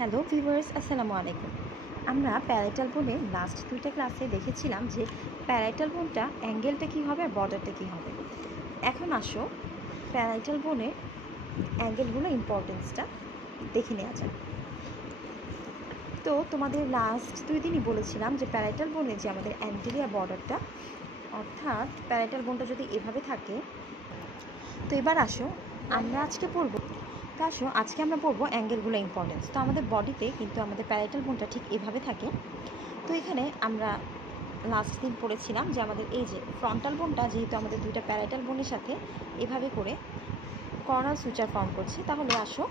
Hello viewers, আসসালামু আলাইকুম। আমরা প্যারাইটাল বোনের লাস্ট দুইটা ক্লাসে দেখেছিলাম যে প্যারাইটাল বোনটা অ্যাঙ্গেলটা কী হবে আর বর্ডারটা কী হবে। এখন আসো প্যারাইটাল বোনের অ্যাঙ্গেলগুলো ইম্পর্টেন্সটা দেখে নেওয়া যাক। তো তোমাদের লাস্ট দুই দিনই বলেছিলাম যে প্যারাইটাল বোনে যে আমাদের অ্যান্টেরিয়র বর্ডারটা, অর্থাৎ প্যারাইটাল বোনটা যদি এভাবে থাকে, তো এবার আসো আমরা আজকে আমরা পড়বো অ্যাঙ্গেলগুলো ইম্পর্টেন্স। তো আমাদের বডিতে কিন্তু আমাদের প্যারাইটাল বোনটা ঠিক এভাবে থাকে। তো এখানে আমরা লাস্ট দিন পড়েছিলাম যে আমাদের এই যে ফ্রন্টাল বোনটা যেহেতু আমাদের দুইটা প্যারাইটাল বোনের সাথে এভাবে করে কর্নার সুচার ফর্ম করছে, তাহলে আসো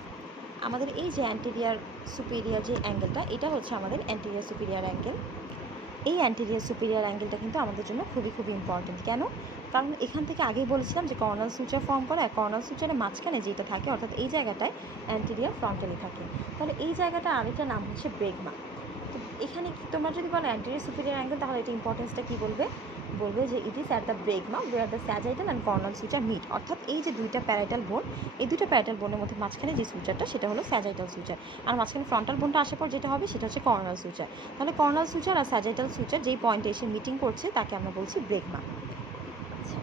আমাদের এই যে অ্যান্টেরিয়র সুপিরিয়র যে অ্যাঙ্গেলটা, এটা হচ্ছে আমাদের অ্যান্টেরিয়র সুপিরিয়র অ্যাঙ্গেল। এই অ্যান্টেরিয়র সুপিরিয়র অ্যাঙ্গেলটা কিন্তু আমাদের জন্য খুবই ইম্পর্টেন্ট। কেন? কারণ এখান থেকে আগেই বলেছিলাম যে কর্নাল সুচার ফর্ম করে, আর কর্নাল সুচারের মাঝখানে যেটা থাকে অর্থাৎ এই জায়গাটায় অ্যান্টেরিয়র ফ্রন্টালি থাকে। তাহলে এই জায়গাটা আরেকটা নাম হচ্ছে ব্রেগমা। তো এখানে তোমরা যদি বলো অ্যান্টেরিয়র সুপিরিয়র অ্যাঙ্গেল, তাহলে এটা ইম্পর্টেন্সটা কী বলবে যে it is at the bregma where the sagittal and coronal suture meet. অর্থাৎ এই যে দুইটা প্যারাইটাল বোন, এই দুটো প্যারাইটাল বোনের মধ্যে মাঝখানে যে সুচারটা সেটা হলো স্যাজাইটাল সুচার, আর মাঝখানে ফ্রন্টাল বোনটা আসার পর যেটা হবে সেটা হচ্ছে কর্নাল সুচার। তাহলে কর্নাল সুচার আর স্যাজাইটাল সুচার যেই পয়েন্টে এসে মিটিং করছে তাকে আমরা বলছি ব্রেগমা। আচ্ছা,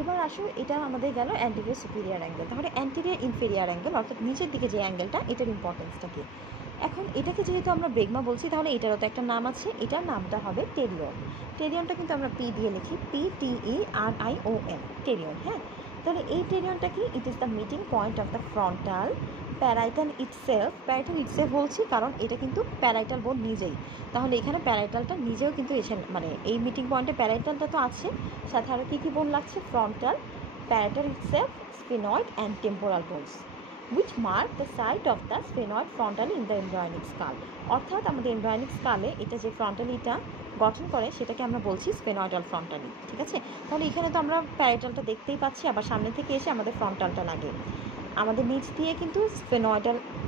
এবার আসো এটা আমাদের গেল অ্যান্টেরিয়র সুপিরিয়র অ্যাঙ্গেল। তাহলে অ্যান্টেরিয়র ইনফেরিয়র অ্যাঙ্গেল অর্থাৎ নিচের দিকে যে অ্যাঙ্গেলটা, এটার ইম্পর্টেন্সটা কী? এখন এটাকে যেহেতু আমরা ব্রেগমা বলছি, তাহলে এটারও তো একটা নাম আছে, এটার নামটা হবে টেরিয়ন। টেরিয়নটা কিন্তু আমরা পি দিয়ে লিখি, PTERION, টেরিয়ন। হ্যাঁ, তাহলে এই টেরিয়নটা কি? ইট is the meeting point of the frontal parietal itself. Parietal itself বলছি কারণ এটা কিন্তু প্যারাইটাল বোন নিজেই, তাহলে এখানে প্যারাইটালটা নিজেও কিন্তু এসে মানে এই মিটিং পয়েন্টে প্যারাইটালটা তো আছে, সাথে আরও কী কী বোন লাগছে? Frontal, parietal itself, sphenoid and temporal bones which mark the site of the sphenoid frontally in the embryonic skull। অর্থাৎ আমাদের এমব্রায়োনিক স্কালে এটা যে ফ্রন্টালিটা গঠন করে সেটাকে আমরা বলছি স্ফেনয়েডাল ফ্রন্টালি। ঠিক আছে, তাহলে এখানে তো আমরা প্যারাইটালটা দেখতেই পাচ্ছি, আবার সামনে থেকে এসে আমাদের ফ্রন্টালটা লাগে, আমাদের নিচ দিয়ে কিন্তু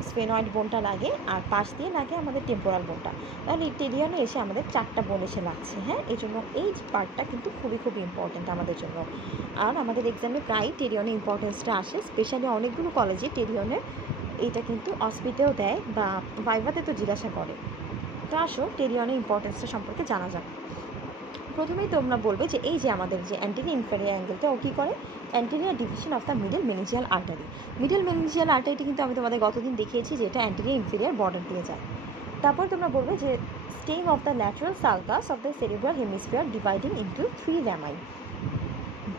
স্ফেনয়েড বোনটা লাগে, আর পাশ দিয়ে লাগে আমাদের টেম্পোরাল বোনটা। তাহলে এই টেরিয়নে এসে আমাদের চারটা বোন এসে লাগছে। হ্যাঁ, এই জন্য এই পার্টটা কিন্তু খুবই ইম্পর্টেন্ট আমাদের জন্য। আর আমাদের এক্সামে প্রায় টেরিয়নে ইম্পর্টেন্সটা আসে, স্পেশালি অনেকগুলো কলেজে টেরিয়নের এইটা কিন্তু অসপিতেও দেয় বা ভাইভাতে তো জিজ্ঞাসা করে। তো আসো টেরিয়নের ইম্পর্টেন্সটা সম্পর্কে জানা যাক। প্রথমেই তোমরা বলবে যে এই যে আমাদের যে অ্যান্টেরিয়র ইনফেরিয়র অ্যাঙ্গেলটা, ও কী করে? Anterior division of the middle meningeal artery. Middle meningeal আর্টারিটি কিন্তু আমি তোমাদের গতদিন দেখিয়েছি যে এটা অ্যান্টেরিয়র ইনফেরিয়র বর্ডার দিয়ে যায়। তারপর তোমরা বলবে যে stem of the lateral sulcus of the cerebral hemisphere dividing into 3 rami.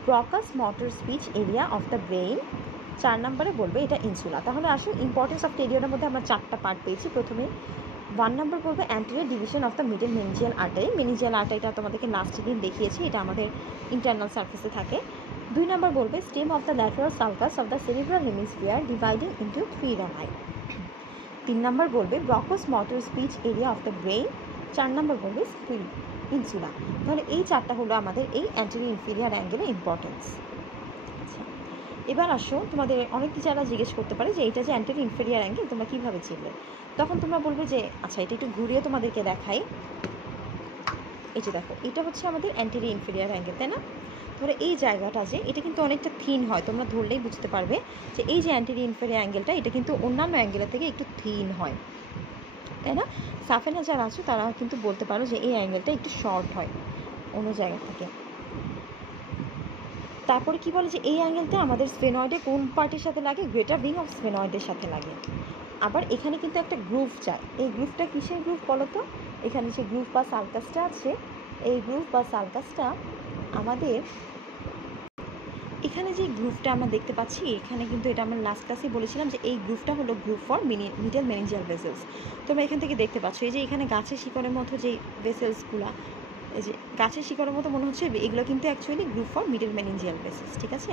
Broca's motor speech area of the brain. 4 নম্বরে বলবে এটা ইনসুলা। তাহলে আসো ইম্পর্টেন্স অফ টেরিয়নের মধ্যে আমরা 4টা পার্ট পেয়েছি। প্রথমে 1 নম্বর বলবে anterior division of the middle meningeal artery. Meningeal আর্টারিটা তোমাদেরকে লাস্ট দিন দেখিয়েছি, এটা আমাদের ইন্টারনাল সার্ফেসে থাকে। 2 নম্বর বলবে stem of the lateral sulcus of the cerebral hemisphere dividing into 3 rami. 3 নম্বর বলবে Broca's motor speech area of the brain. 4 নম্বর বলবে ইনসুলা। তাহলে এই 4টা হলো আমাদের এই অ্যান্টেরিয়র ইনফেরিয়র অ্যাঙ্গেলের ইম্পর্টেন্স। আচ্ছা, এবার আসো তোমাদের অনেক টিচাররা জিজ্ঞেস করতে পারে যে এটা যে অ্যান্টেরিয়র ইনফেরিয়র অ্যাঙ্গেল তোমরা কীভাবে চিনলে? তখন তোমরা বলবে যে আচ্ছা এটা একটু ঘুরিয়ে তোমাদেরকে দেখাই। এই যে দেখো, এটা হচ্ছে আমাদের অ্যান্টেরিয়র ইনফেরিয়র অ্যাঙ্গেল, তাই না? ধরো এই জায়গাটা যে এটা কিন্তু অনেকটা থিন হয়, তোমরা ধরলেই বুঝতে পারবে যে এই যে অ্যান্টেরিয়র ইনফেরিয়র অ্যাঙ্গেলটা এটা কিন্তু অন্যান্য অ্যাঙ্গেলের থেকে একটু থিন হয়, তাই না? সাফেনা যারা আছো তারা কিন্তু বলতে পারো যে এই অ্যাঙ্গেলটা একটু শর্ট হয় অন্য জায়গা থেকে। তারপরে কি বলে যে এই অ্যাঙ্গেলটা আমাদের স্ফেনয়েডে কোন পার্টের সাথে লাগে? গ্রেটার রিং অফ স্ফেনয়েডের সাথে লাগে। আবার এখানে কিন্তু একটা গ্রুভ যায়, এই গ্রুভটা কিসের গ্রুভ বলো তো? এখানে যে গ্রুভ বা সার্কাসটা আছে, এই গ্রুভ বা সার্কাসটা আমাদের এখানে যে গ্রুভটা আমরা দেখতে পাচ্ছি, এখানে কিন্তু এটা আমরা লাস্ট ক্লাসে বলেছিলাম যে এই গ্রুভটা হলো গ্রুভ ফর মিডল মেনিঞ্জিয়াল ভেসেলস। তোমরা এখান থেকে দেখতে পাচ্ছ এই যে এখানে গাছের শিকড়ের মতো যেই ভেসেলসগুলো, এই যে গাছের শিকড়ের মতো মনে হচ্ছে, এগুলো কিন্তু actually গ্রুভ for middle meningeal vessels. ঠিক আছে,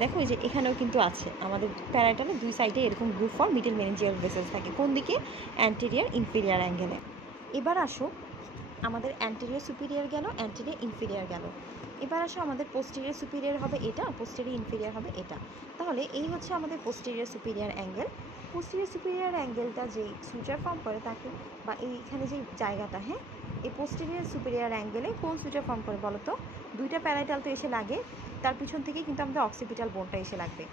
দেখো এই যে এখানেও কিন্তু আছে আমাদের প্যারাইটালের দুই সাইডে এরকম গ্রুভ ফর মিডল মেনিঞ্জিয়াল ভেসেলস থাকে। কোন দিকে? অ্যান্টেরিয়র ইনফেরিয়র অ্যাঙ্গেলে। এবার আসো আমাদের অ্যান্টেরিয়র সুপিরিয়র গেল, অ্যান্টেরিয়র ইনফেরিয়র গেল। এবার আসো আমাদের পোস্টেরিয়র সুপিরিয়র হবে এটা, পোস্টেরিয়র ইনফেরিয়র হবে এটা। তাহলে এই হচ্ছে আমাদের posterior superior angle. Posterior superior অ্যাঙ্গেলটা যেই সুচার ফর্ম করে তাকে, বা এইখানে যে জায়গাটা, হ্যাঁ, এই পোস্টেরিয়র সুপিরিয়র অ্যাঙ্গেলে কোন সুচার ফর্ম করে বলো তো? দুইটা প্যারাইটাল তো এসে লাগে, তার পিছন থেকেই কিন্তু আমাদের অক্সিপিটাল বোনটা এসে লাগবে,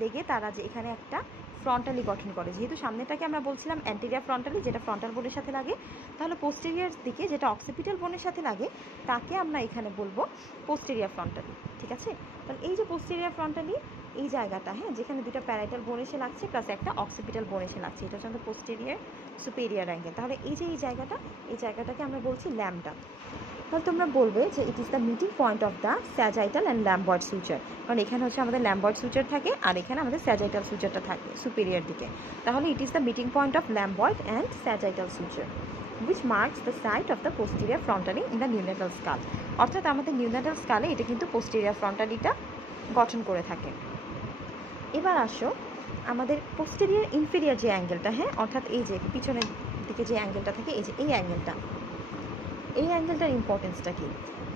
লেগে তারা যে এখানে একটা ফ্রন্টালি গঠন করে। যেহেতু সামনেটাকে আমরা বলছিলাম অ্যান্টেরিয়ার ফ্রন্টালি, যেটা ফ্রন্টাল বোনের সাথে লাগে, তাহলে পোস্টেরিয়ার দিকে যেটা অক্সিপিটাল বোনের সাথে লাগে তাকে আমরা এখানে বলবো পোস্টেরিয়ার ফ্রন্টালি। ঠিক আছে, তাহলে এই যে পোস্টেরিয়ার ফ্রন্টালি এই জায়গাটা, হ্যাঁ, যেখানে দুটো প্যারাইটাল বোন এসে লাগছে প্লাস একটা অক্সিপিটাল বোন এসে লাগছে, এটা হচ্ছে আমাদের পোস্টেরিয়ার সুপেরিয়ার অ্যাঙ্গেল। তাহলে এই যে এই জায়গাটাকে আমরা বলছি ল্যামডা। তাহলে তোমরা বলবে যে it is the meeting point of the sagittal and lambdoid suture, কারণ এখানে হচ্ছে আমাদের ল্যাম্বয়েড সুচার থাকে আর এখানে আমাদের স্যাজাইটাল সুচারটা থাকে সুপেরিয়র দিকে। তাহলে it is the meeting point of lambdoid and sagittal suture which marks the site of the posterior frontally in the neonatal skull। অর্থাৎ আমাদের নিউনাটাল স্কালে এটা কিন্তু পোস্টেরিয়ার ফ্রন্টালিটা গঠন করে থাকে। এবার আসো আমাদের পোস্টেরিয়ার ইনফেরিয়ার যে অ্যাঙ্গেলটা, হ্যাঁ, অর্থাৎ এই যে পিছনের দিকে যে অ্যাঙ্গেলটা থাকে, এই যে এই অ্যাঙ্গেলটার ইম্পর্টেন্সটা কী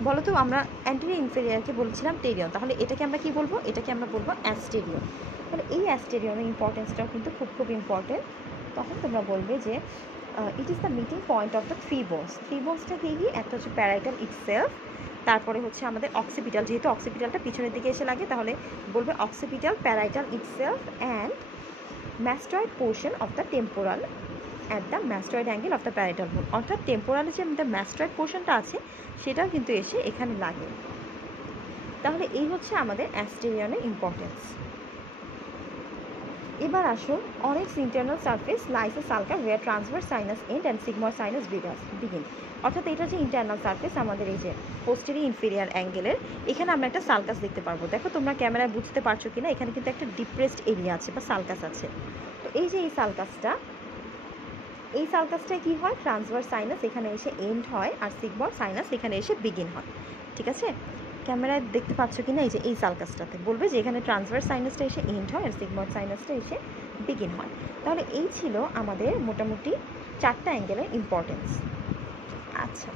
বলো তো? আমরা অ্যান্টেরিয়র ইনফেরিয়ারকে বলছিলাম টেরিয়ন, তাহলে এটাকে আমরা কি বলবো? এটাকে আমরা বলবো অ্যাস্টেরিয়ন। তাহলে এই অ্যাস্টেরিয়নের ইম্পর্টেন্সটাও কিন্তু খুব ইম্পর্টেন্ট। তখন তোমরা বলবে যে it is the meeting point of the three bones. Three বোনসটা কি? একটা হচ্ছে প্যারাইটাল ইটসেলফ, তারপরে হচ্ছে আমাদের অক্সিপিটাল, যেহেতু অক্সিপিটালটা পিছনের দিকে এসে লাগে তাহলে বলবে occipital, parietal itself and mastoid portion of the temporal at the mastoid angle of the parietal বোন। অর্থাৎ টেম্পোরালে যে আমাদের ম্যাস্টয়েড পোর্শনটা আছে সেটাও কিন্তু এসে এখানে লাগে। তাহলে এই হচ্ছে আমাদের অ্যাস্টেরিয়নের ইম্পর্টেন্স। এবার আসো on its internal surface lies a sulcus where transverse sinus end and sigmoid sinus begin. অর্থাৎ এটা যে ইন্টারনাল সারফেস আমাদের এই যে পোস্টেরিয়র ইনফেরিয়ার অ্যাঙ্গেলের, এখানে আমরা একটা সালকাস দেখতে পারবো। দেখো তোমরা ক্যামেরায় বুঝতে পারছো কিনা, এখানে কিন্তু একটা ডিপ্রেসড এরিয়া আছে বা সালকাস আছে। তো এই যে এই সালকাসটায় কী হয়? ট্রান্সভার্স সাইনাস এখানে এসে এন্ড হয় আর সিগময়েড সাইনাস এখানে এসে বিগিন হয়। ঠিক আছে, ক্যামেরায় দেখতে পাচ্ছ কিনা? এই যে এই সালকাসটাতে বলবে যে এখানে ট্রান্সভার্স সাইনাসটা এসে এন্ড হয় আর সিগময়েড সাইনাসটা এসে বিগিন হয়। তাহলে এই ছিল আমাদের মোটামুটি 4টা অ্যাঙ্গেলের ইম্পর্টেন্স। আচ্ছা,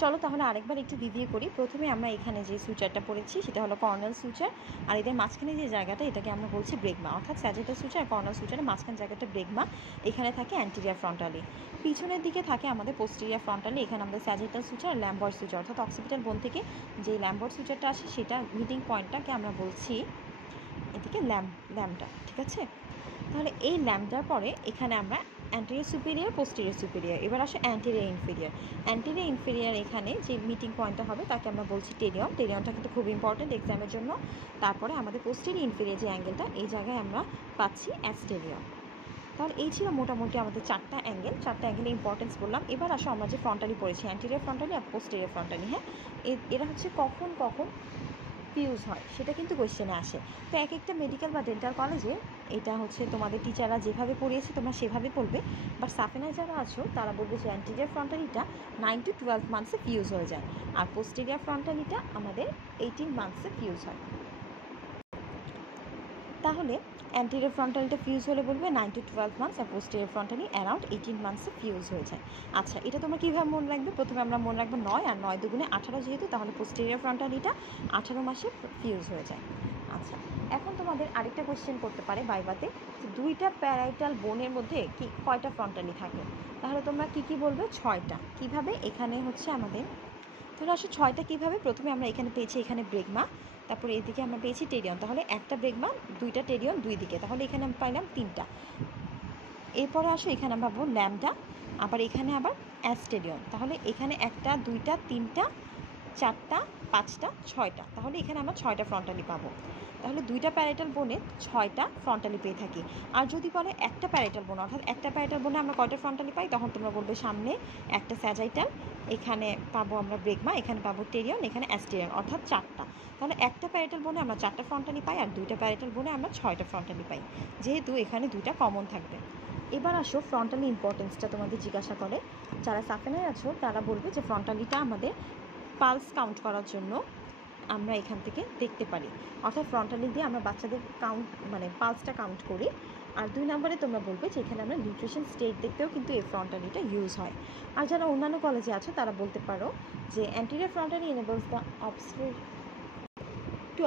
চলো তাহলে আরেকবার একটু রিভিউ করি। প্রথমে আমরা এখানে যে সুচারটা পড়েছি সেটা হলো কর্নাল সুচার, আর এদের মাঝখানে যে জায়গাটা এটাকে আমরা বলছি ব্রেগমা। অর্থাৎ স্যাজিটাল সুচার আর কর্নাল সুচারের মাঝখানে জায়গাটা ব্রেগমা, এখানে থাকে অ্যান্টেরিয়র ফ্রন্টালি। পিছনের দিকে থাকে আমাদের পোস্টেরিয়র ফ্রন্টালি, এখানে আমাদের স্যাজিটাল সুচার আর ল্যাম্বয়েড সুচার। অর্থাৎ অক্সিপিটাল বোন থেকে যে ল্যাম্বয়েড সুচারটা আসে সেটা মিটিং পয়েন্টটাকে আমরা বলছি এদিকে ল্যামডা। ঠিক আছে, তাহলে এই ল্যামডার পরে এখানে আমরা অ্যান্টেরিয়র সুপেরিয়র, পোস্টেরিয়র সুপেরিয়র। এবার আসে অ্যান্টেরিয়র ইনফেরিয়র। অ্যান্টেরিয়র ইনফেরিয়র এখানে যে মিটিং পয়েন্টটা হবে তাকে আমরা বলছি টেরিয়ন। টেরিয়নটা কিন্তু খুব ইম্পর্টেন্ট এক্সামের জন্য। তারপরে আমাদের পোস্টেরিয়র ইনফেরিয়র যে অ্যাঙ্গেলটা, এই জায়গায় আমরা পাচ্ছি অ্যাস্টেরিয়ন। তাহলে এই ছিল মোটামুটি আমাদের 4টা অ্যাঙ্গেল, 4টা অ্যাঙ্গেলের ইম্পর্টেন্স বললাম। এবার আসো আমরা যে ফ্রন্টালি পড়েছি, অ্যান্টেরিয়র ফ্রন্টালি আর পোস্টেরিয়র ফ্রন্টালি, হ্যাঁ, এরা হচ্ছে কখন ফিউজ হয় সেটা কিন্তু কোয়েশ্চেনে আসে। তো এক একটা মেডিকেল বা ডেন্টাল কলেজে এটা হচ্ছে তোমাদের টিচাররা যেভাবে পড়িয়েছে তোমরা সেভাবে পড়বে, বাট সাফেনায় যারা আছো তারা বলবে যে অ্যান্টেরিয়র ফ্রন্টালিটা 9 to 12 মান্থসে ফিউজ হয়ে যায় আর পোস্টেরিয়র ফ্রন্টালিটা আমাদের 18 মান্থসে ফিউজ হয়। তাহলে অ্যান্টেরিয়র ফ্রন্টালিটা ফিউজ হলে বলবে 9 to 12 মান্থস আর পোস্টেরিয়র ফ্রন্টালি অ্যারাউন্ড 18 মান্থসে ফিউজ হয়ে যায়। আচ্ছা, এটা তোমরা কীভাবে মনে রাখবে? প্রথমে আমরা মনে রাখবো 9 আর 9 দুগুণে 18, যেহেতু তাহলে পোস্টেরিয়র ফ্রন্টালিটা 18 মাসে ফিউজ হয়ে যায়। আচ্ছা, এখন তোমাদের আরেকটা কোয়েশ্চেন করতে পারে বাইবাতে যে 2টা প্যারাইটাল বোনের মধ্যে কয়টা ফ্রন্টালি থাকে? তাহলে তোমরা কী বলবে? 6টা। কীভাবে? এখানে হচ্ছে আমাদের তাহলে আসলে 6টা কীভাবে? প্রথমে আমরা এখানে পেয়েছি এখানে ব্রেগমা, তারপরে এদিকে আমরা পেয়েছি টেরিয়ন। তাহলে একটা ব্রেগমা, 2টা টেরিয়ন, 2 দিকে, তাহলে এখানে আমি পাইলাম 3টা। এরপরে আসো এখানে আমরা পাবো ল্যামডা, আবার এখানে আবার অ্যাস্টেরিয়ন। তাহলে এখানে 1টা 2টা 3টা 4টা 5টা 6টা, তাহলে এখানে আমরা 6টা ফ্রন্টালি পাবো। তাহলে 2টা প্যারাইটাল বোনে 6টা ফ্রন্টালি পেয়ে থাকি। আর যদি বলে একটা প্যারাইটাল বোন, অর্থাৎ একটা প্যারাইটাল বোনে আমরা কয়টা ফ্রন্টালি পাই, তখন তোমরা বলবে সামনে একটা স্যাজাইটাল, এখানে পাবো আমরা ব্রেগমা, এখানে পাবো টেরিয়ন, এখানে অ্যাস্টেরিয়ন, অর্থাৎ 4টা। তাহলে একটা প্যারাইটাল বোনে আমরা 4টা ফ্রন্টালি পাই আর 2টা প্যারাইটাল বোনে আমরা 6টা ফ্রন্টালি পাই, যেহেতু এখানে 2টা কমন থাকবে। এবার আসো ফ্রন্টালি ইম্পর্টেন্সটা তোমাদের জিজ্ঞাসা করে। যারা সাফেনায় আছো তারা বলবে যে ফ্রন্টালিটা আমাদের পালস কাউন্ট করার জন্য আমরা এখান থেকে দেখতে পারি, অর্থাৎ ফ্রন্টালি দিয়ে আমরা বাচ্চাদের পালসটা কাউন্ট করি। আর 2 নম্বরে তোমরা বলবে যে এখানে আমরা নিউট্রিশন স্টেট দেখতেও কিন্তু এই ফ্রন্টালিটা ইউজ হয়। আর যারা অন্যান্য কলেজে আছো তারা বলতে পারো যে anterior fontanelle enables the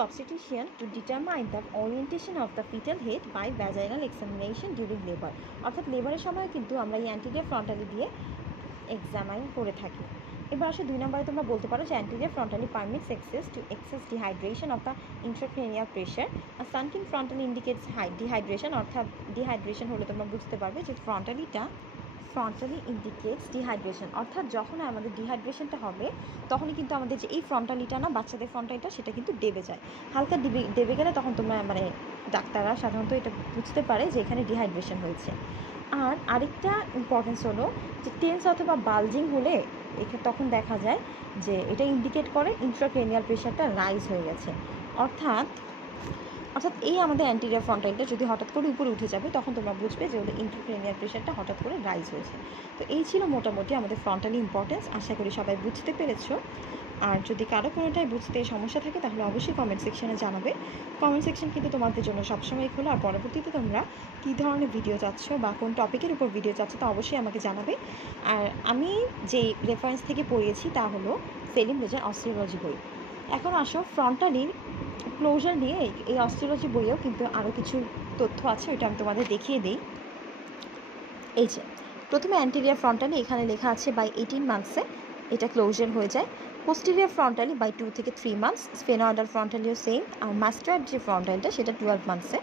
obstetrician to determine the orientation of the fetal head by vaginal examination during labor। অর্থাৎ লেবারের সময় কিন্তু আমরা এই অ্যান্টেরিয়র ফ্রন্টালি দিয়ে এক্সামাইন করে থাকি। এবার আসে 2 নম্বরে তোমরা বলতে পারো যে anterior frontally permits access to excess dehydration of the intracranial pressure. আর sunken frontally indicates dehydration, অর্থাৎ ডিহাইড্রেশন হলে তোমরা বুঝতে পারবে যে ফ্রন্টালি ইন্ডিকেটস ডিহাইড্রেশন, অর্থাৎ যখন আমাদের ডিহাইড্রেশনটা হবে তখনই কিন্তু আমাদের যে এই ফ্রন্টালিটা না, বাচ্চাদের ফ্রন্টালিটা, সেটা কিন্তু ডেবে যায়। হালকা ডেবে গেলে তখন তোমরা মানে ডাক্তাররা সাধারণত এটা বুঝতে পারে যে এখানে ডিহাইড্রেশন হয়েছে। আর আরেকটা ইম্পর্টেন্স হলো যে টেন্স অথবা বালজিং হলে তখন দেখা যায় যে এটা ইন্ডিকেট করে ইন্ট্রাক্রেনিয়াল প্রেশারটা রাইজ হয়ে গেছে। অর্থাৎ এই আমাদের অ্যান্টেরিয়র ফ্রন্টাইলটা যদি হঠাৎ করে উপরে উঠে যাবে তখন তোমরা বুঝবে যে ওদের ইন্ট্রাক্রেনিয়াল প্রেশারটা হঠাৎ করে রাইজ হয়েছে। তো এই ছিল মোটামুটি আমাদের ফ্রন্টালি ইম্পর্টেন্স। আশা করি সবাই বুঝতে পেরেছো। আর যদি কারো কোনোটাই বুঝতে সমস্যা থাকে তাহলে অবশ্যই কমেন্ট সেকশনে জানাবে। কমেন্ট সেকশন কিন্তু তোমাদের জন্য সবসময় খোলা। আর পরবর্তীতে তোমরা কী ধরনের ভিডিও চাচ্ছ বা কোন টপিকের উপর ভিডিও চাচ্ছ তা অবশ্যই আমাকে জানাবে। আর আমি যে রেফারেন্স থেকে পড়িয়েছি তা হলো সেলিম রেজার অস্টিওলজি বই। এখন আসো ফ্রন্টালির ক্লোজার নিয়ে এই অস্টিওলজি বইয়েও কিন্তু আরও কিছু তথ্য আছে, ওইটা আমি তোমাদের দেখিয়ে দিই। এই যে প্রথমে অ্যান্টেরিয়ার ফ্রন্টালি এখানে লেখা আছে বাই 18 মান্থসে এটা ক্লোজার হয়ে যায়। পোস্টেরিয়ার ফ্রন্টালি বাই 2 থেকে 3 মান্থস, স্ফেনয়েডাল ফ্রন্টালিও সেম। আর মাস্টার্ড যে ফ্রন্টালটা সেটা 12 মান্থসে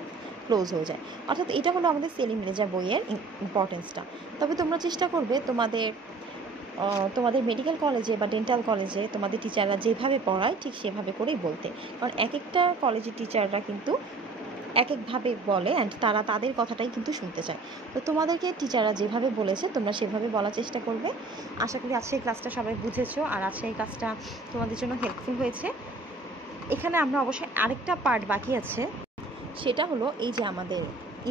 ক্লোজ হয়ে যায়। অর্থাৎ এটা হলো আমাদের সেলিম রেজা বইয়ের ইম্পর্টেন্সটা। তবে তোমরা চেষ্টা করবে তোমাদের মেডিকেল কলেজে বা ডেন্টাল কলেজে তোমাদের টিচাররা যেভাবে পড়ায় ঠিক সেভাবে করেই বলতে, কারণ এক একটা কলেজের টিচাররা কিন্তু এক একভাবে বলে অ্যান্ড তারা তাদের কথাটাই কিন্তু শুনতে চায়। তো তোমাদেরকে টিচাররা যেভাবে বলেছে তোমরা সেভাবে বলার চেষ্টা করবে। আশা করি আজকে এই ক্লাসটা সবাই বুঝেছো আর আজকে এই ক্লাসটা তোমাদের জন্য হেল্পফুল হয়েছে। এখানে আমরা অবশ্যই আরেকটা পার্ট বাকি আছে, সেটা হলো এই যে আমাদের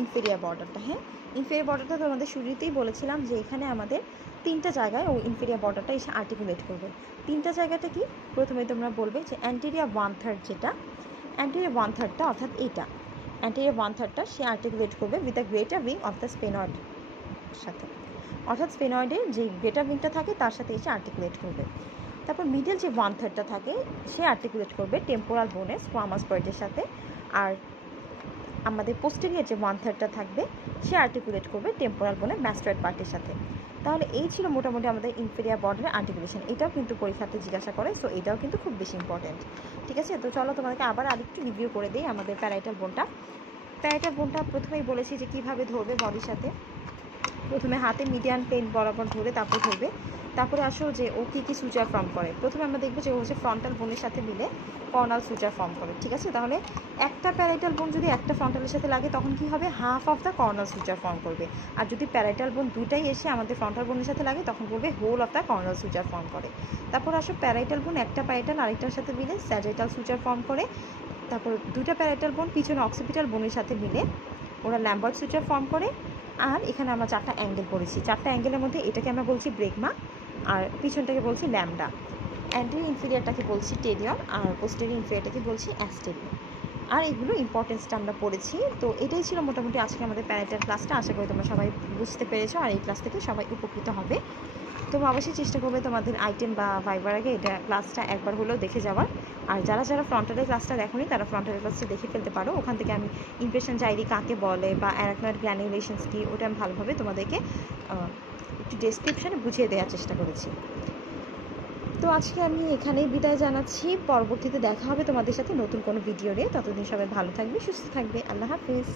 ইনফেরিয়ার বর্ডারটা। হ্যাঁ, ইনফেরিয়ার বর্ডারটা তোমাদের শুরুতেই বলেছিলাম যে এখানে আমাদের 3টা জায়গায় ওই ইনফেরিয়ার বর্ডারটা এসে আর্টিকুলেট করবে। 3টা জায়গাটা কি? প্রথমে তোমরা বলবে যে অ্যান্টেরিয়র 1/3, যেটা অ্যান্টেরিয়র 1/3টা অর্থাৎ এইটা অ্যান্টেরিয়র 1/3টা সে আর্টিকুলেট করবে with the greater wing of the sphenoid সাথে, অর্থাৎ স্পেনয়েডের যে গ্রেটার উইংটা থাকে তার সাথে এসে আর্টিকুলেট করবে। তারপর মিডল যে 1/3টা থাকে সে আর্টিকুলেট করবে টেম্পোরাল বোনে স্কোয়ামাস পয়েন্টের সাথে। আর আমাদের পোস্টেরিয়র যে 1/3টা থাকবে সে আর্টিকুলেট করবে টেম্পোরাল বোনে ম্যাস্টয়েড পার্টের সাথে। তাহলে এই ছিল মোটামুটি আমাদের ইনফেরিয়ার বর্ডারের আর্টিকুলেশন। এটাও কিন্তু পরীক্ষাতে জিজ্ঞাসা করে, সো এটাও কিন্তু খুব বেশি ইম্পর্টেন্ট। ঠিক আছে, তো চলো তোমাদেরকে আবার আরেকটু রিভিউ করে দিই আমাদের প্যারাইটাল বোনটা। প্যারাইটাল বোনটা প্রথমেই বলেছি যে কীভাবে ধরবে বডির সাথে। প্রথমে হাতে মিডিয়ান পেন বরাবর ধরে তারপর ধরবে। তারপরে আসো যে ও কী কী সুচার ফর্ম করে। প্রথমে আমরা দেখবো যে ও হচ্ছে ফ্রন্টাল বোনের সাথে মিলে কর্নাল সুচার ফর্ম করে। ঠিক আছে, তাহলে একটা প্যারাইটাল বোন যদি একটা ফ্রন্টালের সাথে লাগে তখন কি হবে? Half of the coronal suture form করবে। আর যদি প্যারাইটাল বোন দুটাই এসে আমাদের ফ্রন্টাল বোনের সাথে লাগে তখন বলবে whole of the coronal suture form করে। তারপর আসো প্যারাইটাল বোন একটা প্যারাইটাল আরেকটার সাথে মিলে স্যাজিটাল সুচার ফর্ম করে। তারপর দুটা প্যারাইটাল বোন পিছনে অক্সিপিটাল বোনের সাথে মিলে ওরা ল্যাম্বার্ট সুচার ফর্ম করে। আর এখানে আমরা 4টা অ্যাঙ্গেল পড়েছি। 4টা অ্যাঙ্গেলের মধ্যে এটাকে আমরা বলছি ব্রেগমা, আর পিছনটাকে বলছি ল্যামডা। অ্যান্টেরিয়র ইনফেরিয়রটাকে বলছি টেরিয়ন, আর পোস্টেরিয়র ইনফেরিয়রটাকে বলছি অ্যাস্টেরিয়ন। আর এগুলো ইম্পর্টেন্সটা আমরা পড়েছি। তো এটাই ছিল মোটামুটি আজকে আমাদের প্যারাইটাল ক্লাসটা। আশা করি তোমরা সবাই বুঝতে পেরেছো আর এই ক্লাস থেকে সবাই উপকৃত হবে। তোমরা অবশ্যই চেষ্টা করবে তোমাদের আইটেম বা ভাইবার আগে এটা ক্লাসটা একবার হলেও দেখে যাওয়ার। আর যারা ফ্রন্টালের ক্লাসটা দেখোনি তারা ফ্রন্টালের ক্লাসটা দেখে ফেলতে পারো। ওখান থেকে আমি ইমপ্রেশন জাইরি কাকে বলে বা অ্যারাকনয়েড গ্র্যানুলেশনস কি, ওটা আমি ভালোভাবে তোমাদেরকে একটু ডেসক্রিপশানে বুঝিয়ে দেওয়ার চেষ্টা করেছি। তো আজকে আমি এখানেই বিদায় জানাচ্ছি। পরবর্তীতে দেখা হবে তোমাদের সাথে নতুন কোনো ভিডিও নিয়ে। ততদিন সবাই ভালো থাকবে, সুস্থ থাকবে। আল্লাহ হাফিজ।